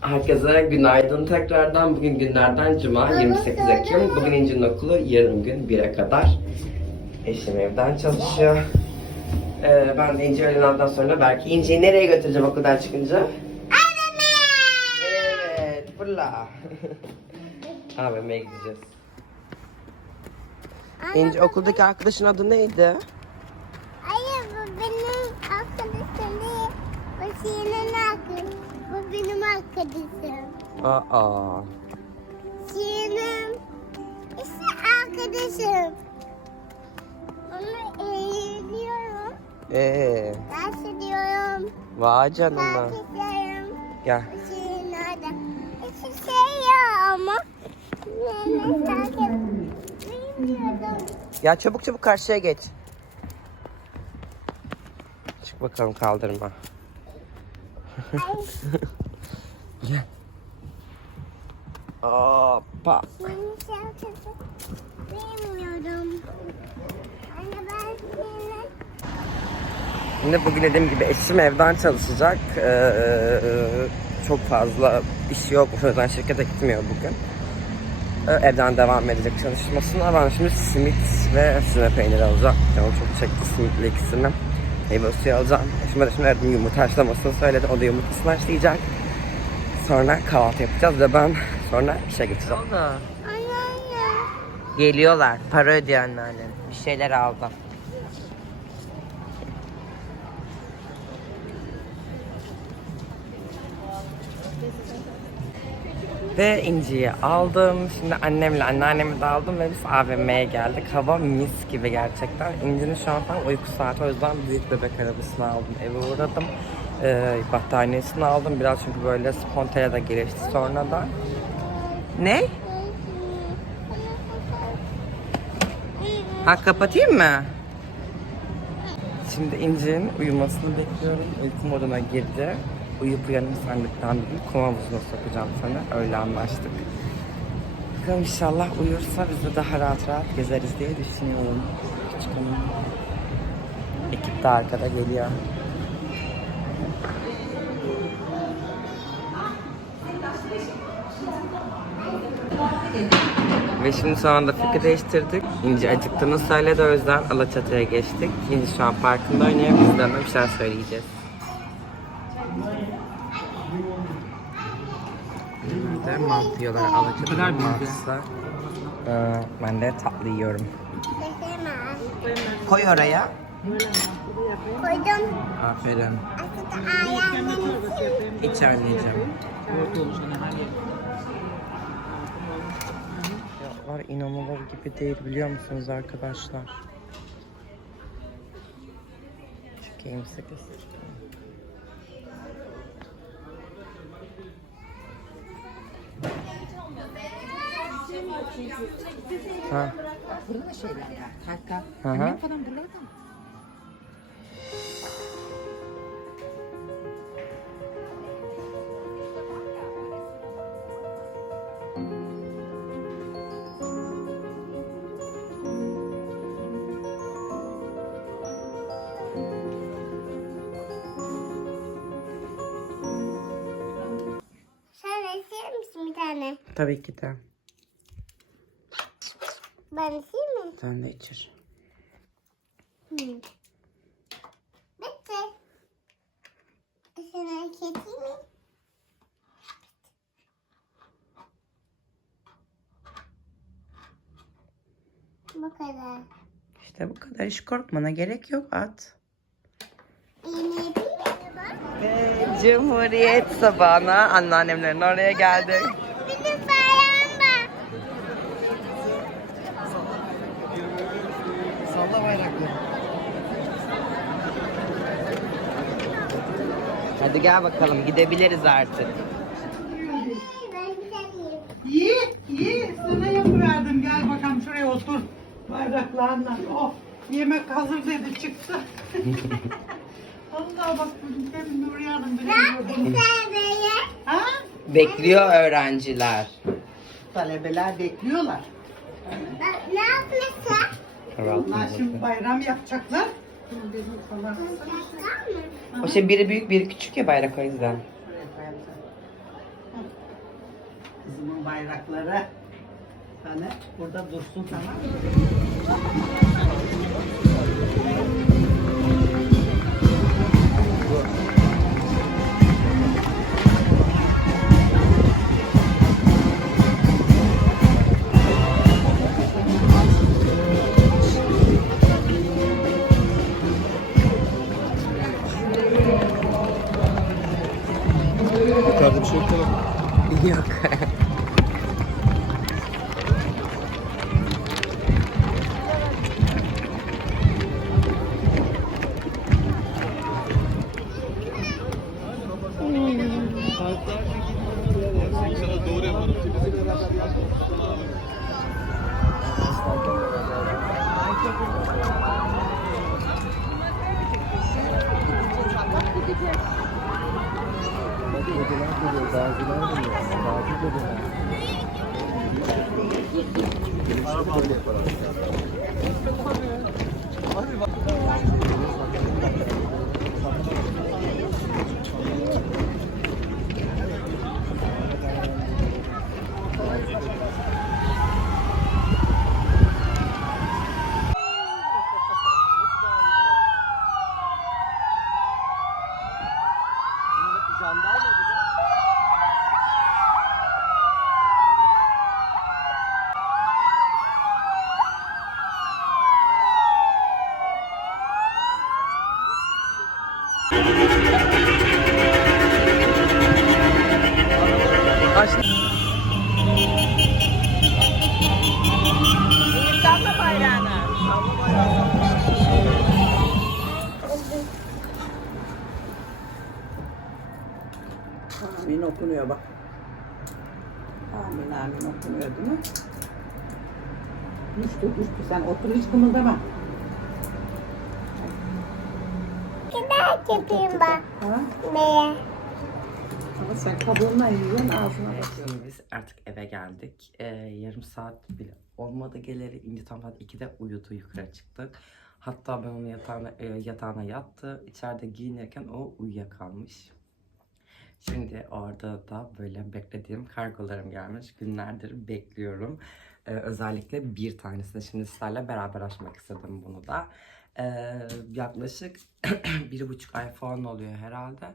Herkese günaydın tekrardan. Bugün günlerden Cuma 28 Ekim. Bugün İnci'nin okulu yarım gün 1'e kadar. Eşim evden çalışıyor. Ee, ben de İnci öğlenden sonra belki İnci'yi nereye götüreceğim okuldan çıkınca? Evet, fırla. AVM'ye gideceğiz. İnci okuldaki arkadaşın adı neydi? Hayır bu benim arkadaşım değil. Bu senin arkadaşın. Bu benim arkadaşım. Aa. Senin işte arkadaşım. Onu eğiliyorum. Ee, Ders ediyorum. vay canına. Ediyorum. Gel. Orada. Hiçbir şey yok ama. Beni takip bilmiyordum. Ya çabuk çabuk karşıya geç. Çık bakalım kaldırma. Ay. Gel. Hoppa. Bilmiyorum. Anne ben Şimdi bugün dediğim gibi eşim evden çalışacak. Ee, çok fazla iş yok. O yüzden şirkete gitmiyor bugün. Ee, evden devam edecek çalışmasına. Ben şimdi simit ve süzme peynir alacağım. Canım çok çekti simitle ikisini. Meyve suyu alacağım. Eşime de şimdi aradım yumurta haşlamasını söyledi. O da yumurtasını haşlayacak. Sonra kahvaltı yapacağız ve ben sonra işe gideceğim. Anne anne. Geliyorlar. Para ödüyor anneannem. Bir şeyler aldı. Ve inciyi aldım. Şimdi annemle anneannemi de aldım ve biz AVM'ye geldik. Hava mis gibi gerçekten. İnci'nin şu an tam uyku saati. O yüzden büyük bebek arabasını aldım. Eve uğradım. Ee, battaniyesini aldım. Biraz çünkü böyle spontane de gelişti sonradan. Ne? Ha kapatayım mı? Şimdi İnci'nin uyumasını bekliyorum. Uyku moduna girdi. Uyup uyanırsan lütfen dedim. Kum havuzuna sokacağım sana. Öyle anlaştık. Bakalım inşallah uyursa biz de daha rahat rahat gezeriz diye düşünüyorum. Küçük hanım. Ekip de arkada geliyor. Ve şimdi son anda fikir değiştirdik. İnci acıktığını söyledi o yüzden Alaçatı'ya geçtik. İnci şu an parkında oynuyor. Biz de bir şeyler söyleyeceğiz. Bir de mantı yiyorlar. Alaçatı'da mantısı. Ee, ben de tatlı yiyorum. Koy oraya. Koydum. Aferin. İç anneciğim. Fiyatlar inanılır gibi değil biliyor musunuz arkadaşlar? Size göstereyim. Ha. Burada da şeyler var. Kalka. Hı hı. Falan buralarda Tabii ki de. Ben isteyeyim mi? Sen de içir. Hı. Bitti. Sana keseyim mi? Bu kadar. İşte bu kadar. Hiç korkmana gerek yok at. Cumhuriyet sabahına anneannemlerin oraya geldik. Benim bayram var. Salla bayrakları. Hadi gel bakalım gidebiliriz artık. İyi, iyi. Sana yapıverdim. Gel bakalım şuraya otur. Bayraklarla. Oh, yemek hazır dedi çıktı. Allah bak bugün demin Nuriye Hanım bile gördüm. Ha? Bekliyor öğrenciler. Talebeler bekliyorlar. Ne yapmışsın? Onlar şimdi bayram yapacaklar. O şey biri büyük biri küçük ya bayrak o yüzden. Kızımın bayrakları. Hani burada dursun tamam mı? Яка? Düştü sen otur hiç kımıldama. Ne yapayım bak? Ha? Ne? Ama sen kabuğunla yiyorsun ağzına Evet, bak. şimdi biz artık eve geldik. Ee, yarım saat bile olmadı geleri. İnci tam saat 2'de uyudu yukarı çıktık. Hatta ben onun yatağına, e, yatağına yattı. İçeride giyinirken o uyuyakalmış. Şimdi orada da böyle beklediğim kargolarım gelmiş. Günlerdir bekliyorum. Ee, özellikle bir tanesini şimdi sizlerle beraber açmak istedim bunu da. Ee, yaklaşık bir buçuk ay falan oluyor herhalde.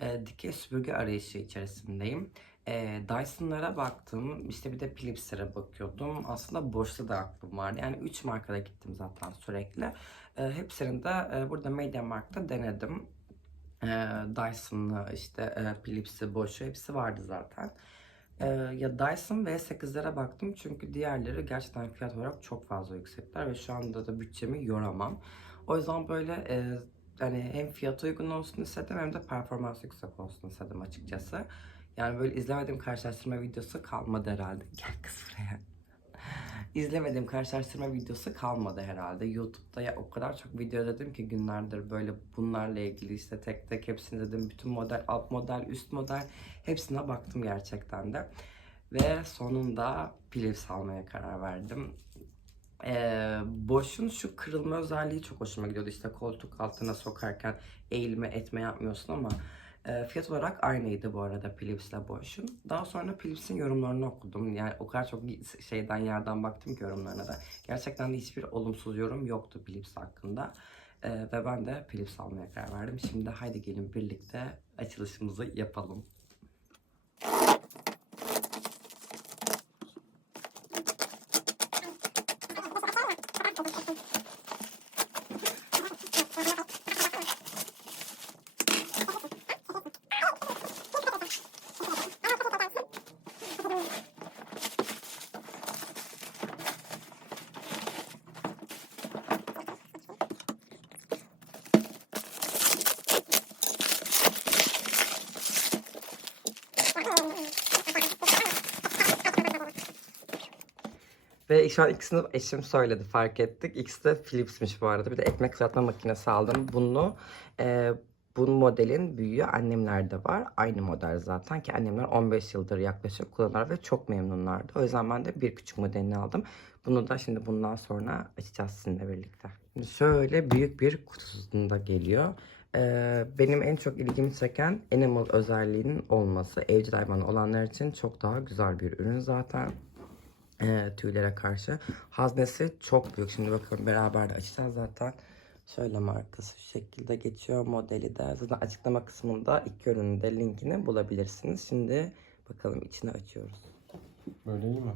Ee, dikey süpürge arayışı içerisindeyim. Ee, Dyson'lara baktım. işte bir de Philips'lere bakıyordum. Aslında boşta da aklım vardı. Yani 3 markada gittim zaten sürekli. Ee, hepsini de e, burada MediaMarkt'ta denedim. Ee, Dyson'lı işte e, Philips'i, Bosch'u hepsi vardı zaten. Ya Dyson V8'lere baktım çünkü diğerleri gerçekten fiyat olarak çok fazla yüksekler ve şu anda da bütçemi yoramam. O yüzden böyle e, hani hem fiyat uygun olsun istedim hem de performans yüksek olsun istedim açıkçası. Yani böyle izlemediğim karşılaştırma videosu kalmadı herhalde. Gel kız buraya. İzlemediğim karşılaştırma videosu kalmadı herhalde. YouTube'da ya o kadar çok video dedim ki günlerdir böyle bunlarla ilgili işte tek tek hepsini dedim. Bütün model, alt model, üst model hepsine baktım gerçekten de. Ve sonunda Philips almaya karar verdim. Ee, Bosch'un şu kırılma özelliği çok hoşuma gidiyordu. İşte koltuk altına sokarken eğilme etme yapmıyorsun ama e, fiyat olarak aynıydı bu arada Philips'le Bosch'un. Daha sonra Philips'in yorumlarını okudum. Yani o kadar çok şeyden yerden baktım ki yorumlarına da. Gerçekten de hiçbir olumsuz yorum yoktu Philips hakkında. Ee, ve ben de Philips almaya karar verdim. Şimdi haydi gelin birlikte açılışımızı yapalım. Ve şu an ikisini eşim söyledi fark ettik. İkisi de Philips'miş bu arada. Bir de ekmek kızartma makinesi aldım. Bunu e, bu modelin büyüğü annemlerde var. Aynı model zaten ki annemler 15 yıldır yaklaşık kullanıyorlar ve çok memnunlardı. O yüzden ben de bir küçük modelini aldım. Bunu da şimdi bundan sonra açacağız sizinle birlikte. Şöyle büyük bir kutusunda geliyor. Ee, benim en çok ilgimi çeken animal özelliğinin olması. Evcil hayvan olanlar için çok daha güzel bir ürün zaten. Ee, tüylere karşı. Haznesi çok büyük. Şimdi bakalım beraber de açacağız zaten. Şöyle markası şu şekilde geçiyor. Modeli de zaten açıklama kısmında iki ürünün de linkini bulabilirsiniz. Şimdi bakalım içini açıyoruz. Böyle iyi mi?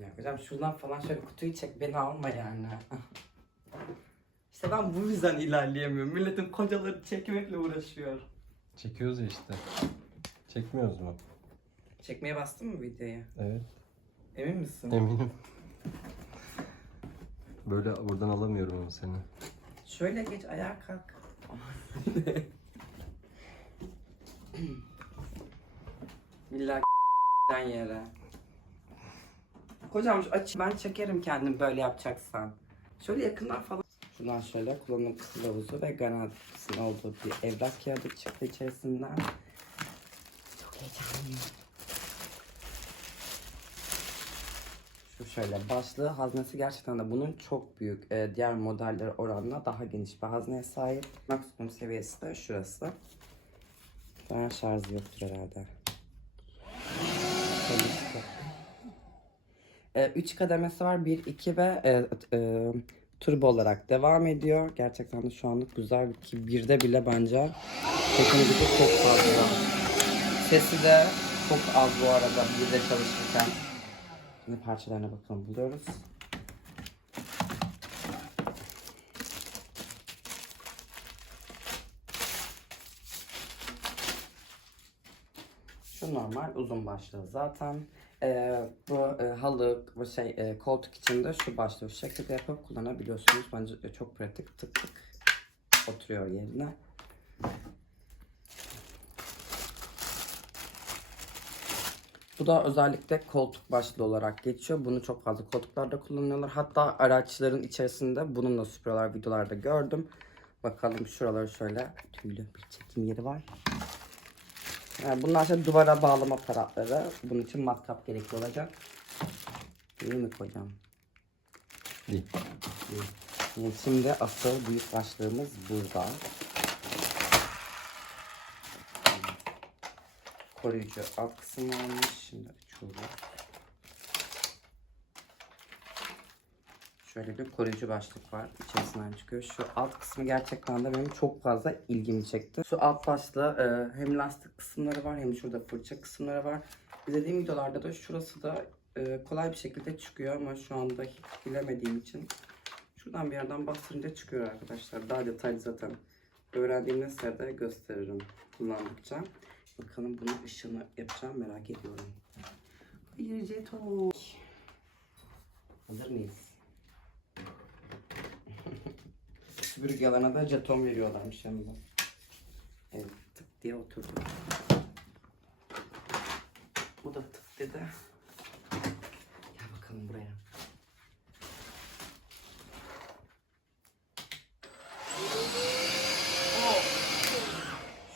Ya hocam şuradan falan şöyle kutuyu çek beni alma yani. İşte ben bu yüzden ilerleyemiyorum. Milletin kocaları çekmekle uğraşıyor. Çekiyoruz ya işte. Çekmiyoruz mu? Çekmeye bastın mı videoyu? Evet. Emin misin? Eminim. Böyle buradan alamıyorum ama seni. Şöyle geç ayağa kalk. Billah yere. Kocam şu aç ben çekerim kendim böyle yapacaksan. Şöyle yakından falan. Şuradan şöyle kullanım kılavuzu ve garantisinin olduğu bir evrak kağıdı çıktı içerisinden. Çok heyecanlıyım. Şu şöyle başlığı haznesi gerçekten de bunun çok büyük. Ee, diğer modellere oranla daha geniş bir hazneye sahip. Maksimum seviyesi de şurası. Daha şarjı yoktur herhalde. Ee, üç kademesi var. 1, 2 ve e, e, turbo olarak devam ediyor. Gerçekten de şu anlık güzel ki birde bile bence teknolojisi çok fazla. Sesi de çok az bu arada birde çalışırken. Şimdi parçalarına bakalım buluyoruz. Şu normal uzun başlığı zaten. Ee, bu e, halı bu şey e, koltuk içinde şu başlığı şekilde yapıp kullanabiliyorsunuz. Bence çok pratik tık tık oturuyor yerine. Bu da özellikle koltuk başlığı olarak geçiyor. Bunu çok fazla koltuklarda kullanıyorlar. Hatta araçların içerisinde bununla süpürüyorlar. Videolarda gördüm. Bakalım şuraları şöyle tüylü bir çekim yeri var. Yani bunlar işte duvara bağlama aparatları. Bunun için matkap gerekli olacak. Değil mi kocam? Değil. Yani şimdi asıl büyük başlığımız burada. Koruyucu alt kısmı almış. Şimdi açıyorum. Şöyle bir koruyucu başlık var. İçerisinden çıkıyor. Şu alt kısmı gerçekten de benim çok fazla ilgimi çekti. Şu alt başlığı e, hem lastik kısımları var hem şurada fırça kısımları var. İzlediğim videolarda da şurası da e, kolay bir şekilde çıkıyor ama şu anda hiç bilemediğim için şuradan bir yerden bastırınca çıkıyor arkadaşlar. Daha detaylı zaten öğrendiğimde size gösteririm kullandıkça. Bakalım bunun ışığını yapacağım merak ediyorum. Hayır jeton. Hazır mıyız? Süpürge da jeton veriyorlarmış yanında. Evet tık diye oturdu. Bu da tık dedi. Gel bakalım buraya.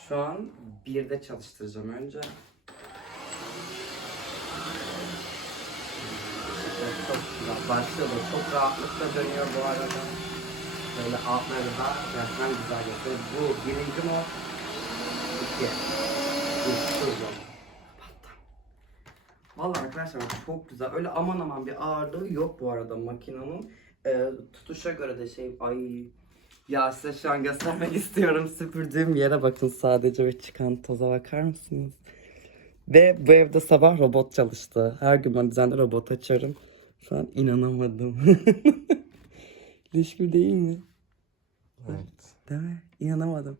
Şu an birde çalıştıracağım önce. Çok güzel. Başladı. Çok rahatlıkla dönüyor bu arada. Böyle altları da resmen güzel yapıyor. Bu birinci mod. İki. Üç. Kapattım. Vallahi arkadaşlar çok güzel. Öyle aman aman bir ağırlığı yok bu arada makinenin. Ee, tutuşa göre de şey ay ya size şu an göstermek istiyorum. Süpürdüğüm yere bakın sadece ve çıkan toza bakar mısınız? Ve bu evde sabah robot çalıştı. Her gün ben düzenli robot açıyorum. Şu an inanamadım. Leş değil mi? Evet. Değil mi? İnanamadım.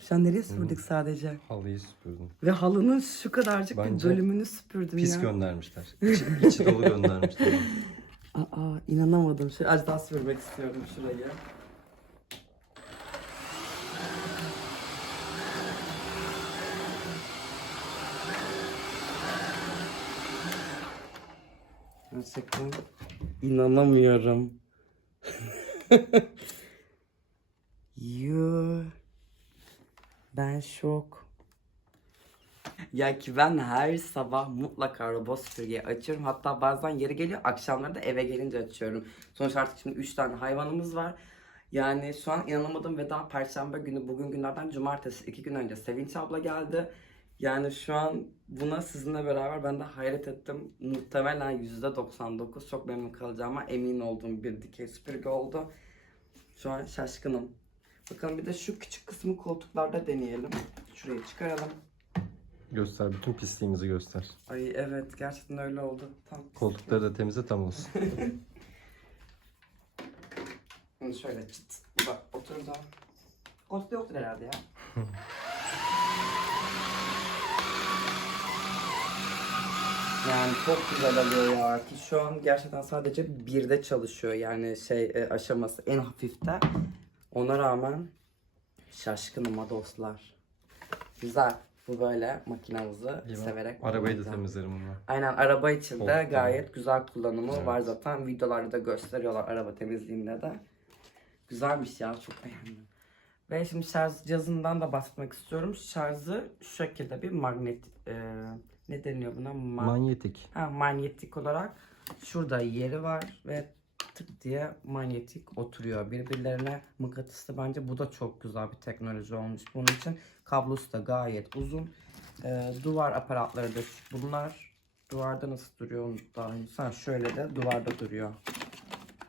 Şu an nereye süpürdük sadece? Halıyı süpürdüm. Ve halının şu kadarcık bir Bence bölümünü süpürdüm Pis ya. göndermişler. İçi, içi dolu göndermişler. Aa inanamadım. Şöyle az daha süpürmek istiyorum şurayı. Gerçekten inanamıyorum. Yoo. Ben şok. ya ki ben her sabah mutlaka robot süpürgeyi açıyorum. Hatta bazen yeri geliyor akşamları da eve gelince açıyorum. Sonuçta artık şimdi 3 tane hayvanımız var. Yani şu an inanamadım ve daha perşembe günü bugün günlerden cumartesi 2 gün önce Sevinç abla geldi. Yani şu an buna sizinle beraber ben de hayret ettim. Muhtemelen %99 çok memnun kalacağıma emin olduğum bir dikey süpürge oldu. Şu an şaşkınım. Bakalım bir de şu küçük kısmı koltuklarda deneyelim. Şurayı çıkaralım. Göster. Bütün pisliğimizi göster. Ay evet gerçekten öyle oldu. Tam Koltukları da temize tam olsun. Bunu şöyle çıt. Bak oturdu. Koltukta yoktur herhalde ya. Yani çok güzel alıyor ya ki şu an gerçekten sadece birde çalışıyor yani şey e, aşaması en hafifte. Ona rağmen şaşkınım ha dostlar. Güzel. Bu böyle makinamızı severek Arabayı da kullanacağım. temizlerim bununla. Aynen araba için de gayet güzel kullanımı Evet. var zaten. Videolarda da gösteriyorlar araba temizliğinde de. Güzelmiş ya çok beğendim. Ve şimdi şarj cihazından da bahsetmek istiyorum. Şarjı şu şekilde bir magnet e, ne deniyor buna? Ma- Manyetik. ha, manyetik olarak şurada yeri var ve tık diye manyetik oturuyor. Birbirlerine mıknatıslı bence bu da çok güzel bir teknoloji olmuş. Bunun için kablosu da gayet uzun. Ee, duvar aparatları da bunlar. Duvarda nasıl duruyor daha ha, şöyle de duvarda duruyor.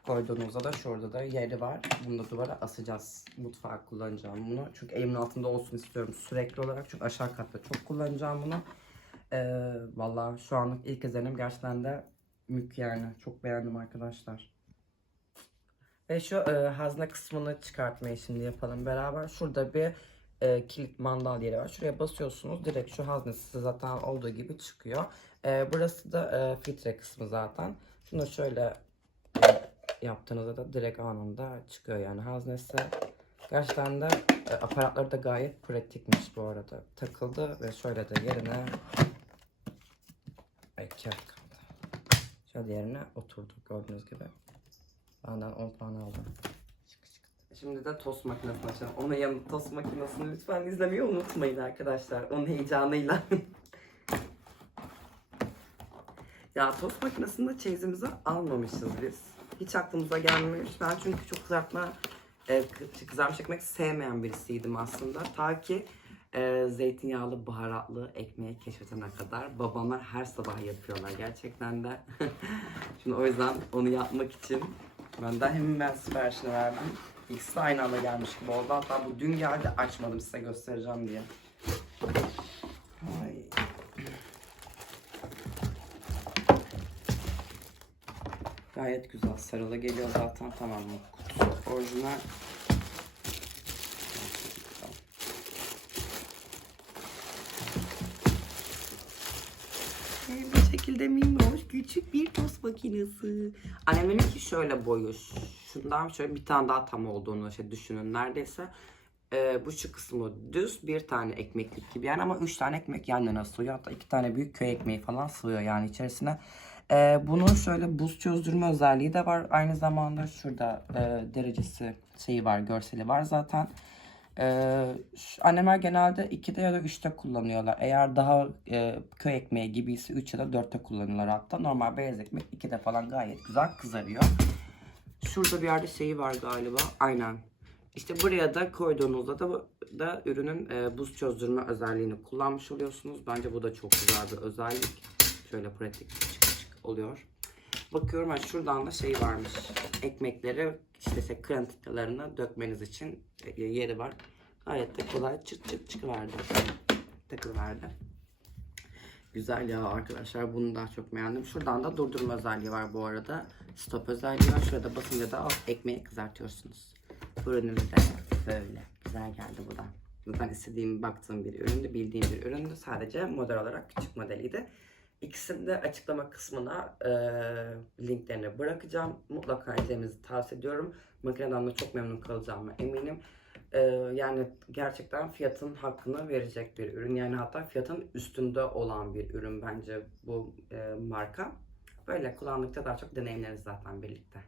Koyduğunuzda da şurada da yeri var. Bunu da duvara asacağız. Mutfağa kullanacağım bunu. Çünkü evimin altında olsun istiyorum sürekli olarak. Çünkü aşağı katta çok kullanacağım bunu. Ee, Valla şu anlık ilk izlenim gerçekten de mük yani. Çok beğendim arkadaşlar. Ve şu e, hazne kısmını çıkartmayı şimdi yapalım beraber. Şurada bir e, kilit mandal yeri var. Şuraya basıyorsunuz. Direkt şu haznesi zaten olduğu gibi çıkıyor. E, burası da e, filtre kısmı zaten. Şunu şöyle e, yaptığınızda da direkt anında çıkıyor yani haznesi. Gerçekten de e, aparatları da gayet pratikmiş bu arada. Takıldı ve şöyle de yerine Kağıt kaldı. Şöyle yerine oturdu gördüğünüz gibi. Benden 10 puan aldım. Şimdi de tost makinesini açalım. Onun yanında tost makinesini lütfen izlemeyi unutmayın arkadaşlar. Onun heyecanıyla. ya tost makinesinde çeyizimizi almamışız biz. Hiç aklımıza gelmemiş. Ben çünkü çok kızartma, e, kı- kızarmış ekmek sevmeyen birisiydim aslında. Ta ki e, zeytinyağlı baharatlı ekmeği keşfedene kadar babamlar her sabah yapıyorlar gerçekten de. Şimdi o yüzden onu yapmak için ben de hemen siparişini verdim. İkisi de aynı anda gelmiş gibi oldu. Hatta bu dün geldi açmadım size göstereceğim diye. Ay. Gayet güzel sarılı geliyor zaten tamam mı? Kutusu orijinal. Küçük bir tost makinesi. Anneminki şöyle boyu. Şundan şöyle bir tane daha tam olduğunu şey düşünün neredeyse. Ee, bu şu kısmı düz bir tane ekmeklik gibi yani ama üç tane ekmek yan yana sığıyor. Hatta iki tane büyük köy ekmeği falan sığıyor yani içerisine. Ee, bunun şöyle buz çözdürme özelliği de var. Aynı zamanda şurada e, derecesi şeyi var, görseli var zaten. Ee, annemler genelde 2'de ya da 3'te kullanıyorlar. Eğer daha e, köy ekmeği gibiyse 3 ya da 4'te kullanıyorlar hatta. Normal beyaz ekmek 2'de falan gayet güzel kızarıyor. Şurada bir yerde şeyi var galiba. Aynen. İşte buraya da koyduğunuzda da, da ürünün e, buz çözdürme özelliğini kullanmış oluyorsunuz. Bence bu da çok güzel bir özellik. Şöyle pratik çık çık oluyor. Bakıyorum ben şuradan da şey varmış. Ekmekleri işte şey krantıklarına dökmeniz için e, yeri var. Gayet de kolay çıt çıt çıkıverdi. Takılıverdi. Güzel ya arkadaşlar bunu daha çok beğendim. Şuradan da durdurma özelliği var bu arada. Stop özelliği var. Şurada basınca da alt ekmeği kızartıyorsunuz. Ürünümüz de böyle. Güzel geldi bu da. Zaten istediğim, baktığım bir üründü, bildiğim bir üründü. Sadece model olarak küçük modeliydi. İkisini de açıklama kısmına e, linklerini bırakacağım. Mutlaka izlemenizi tavsiye ediyorum. Makineden de çok memnun kalacağıma eminim. E, yani gerçekten fiyatın hakkını verecek bir ürün. Yani hatta fiyatın üstünde olan bir ürün bence bu e, marka. Böyle kullandıkça daha çok deneyimleriz zaten birlikte.